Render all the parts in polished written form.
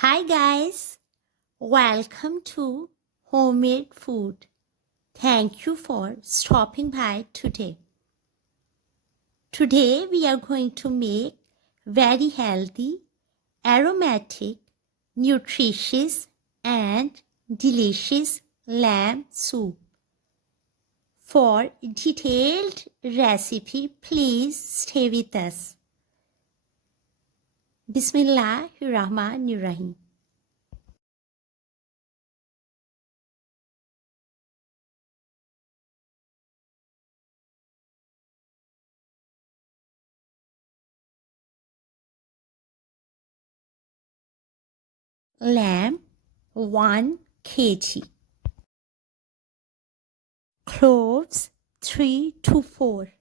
Hi guys, welcome to Homemade Food. Thank you for stopping by today. Today we are going to make very healthy, aromatic, nutritious and delicious lamb soup. For detailed recipe, please stay with us. Bismillahirrahmanirrahim. Lamb 1 kg. Cloves 3 to 4.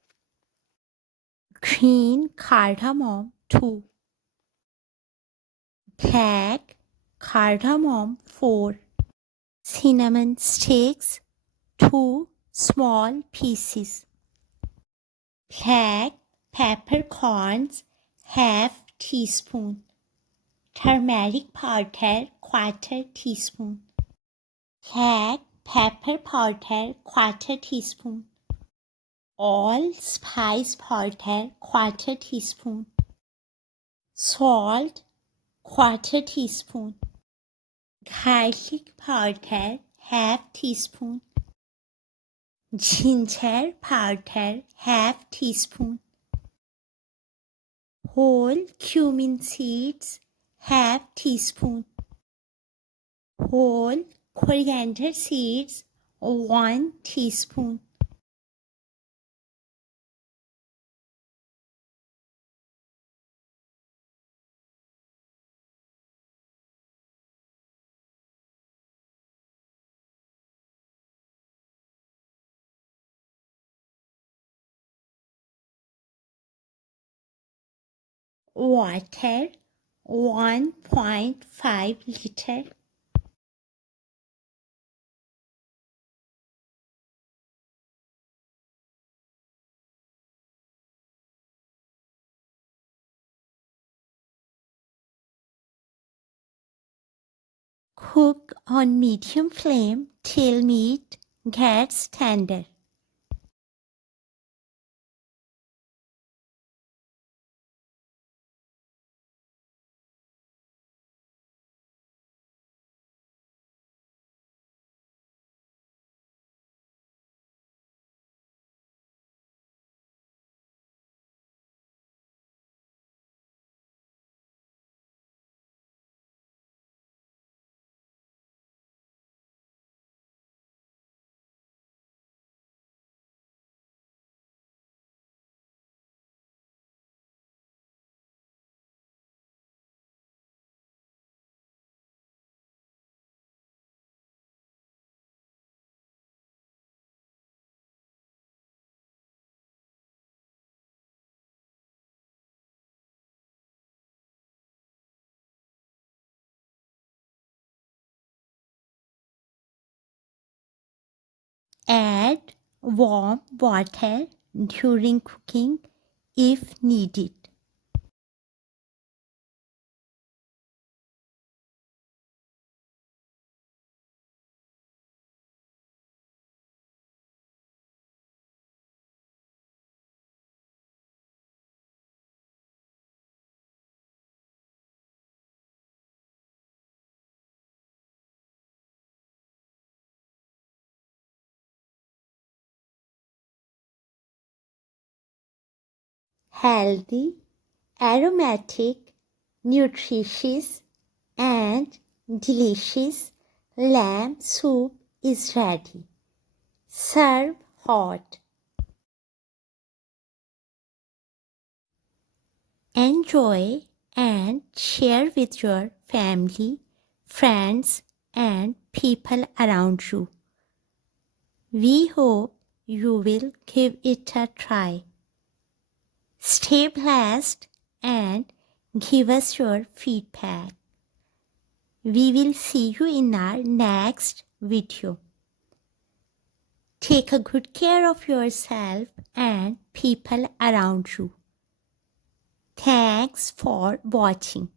Green cardamom 2. Black cardamom 4. Cinnamon sticks 2 small pieces. Black peppercorns half teaspoon. Turmeric powder quarter teaspoon. Black pepper powder quarter teaspoon. Allspice powder quarter teaspoon. Salt quarter teaspoon. Garlic powder half teaspoon. Ginger powder half teaspoon. Whole cumin seeds half teaspoon. Whole coriander seeds 1 teaspoon. Water 1.5 liter. Cook on medium flame till meat gets tender. Add warm water during cooking if needed. Healthy, aromatic, nutritious, and delicious lamb soup is ready. Serve hot. Enjoy and share with your family, friends, and people around you. We hope you will give it a try. Stay blessed and give us your feedback. We will see you in our next video. Take a good care of yourself and people around you. Thanks for watching.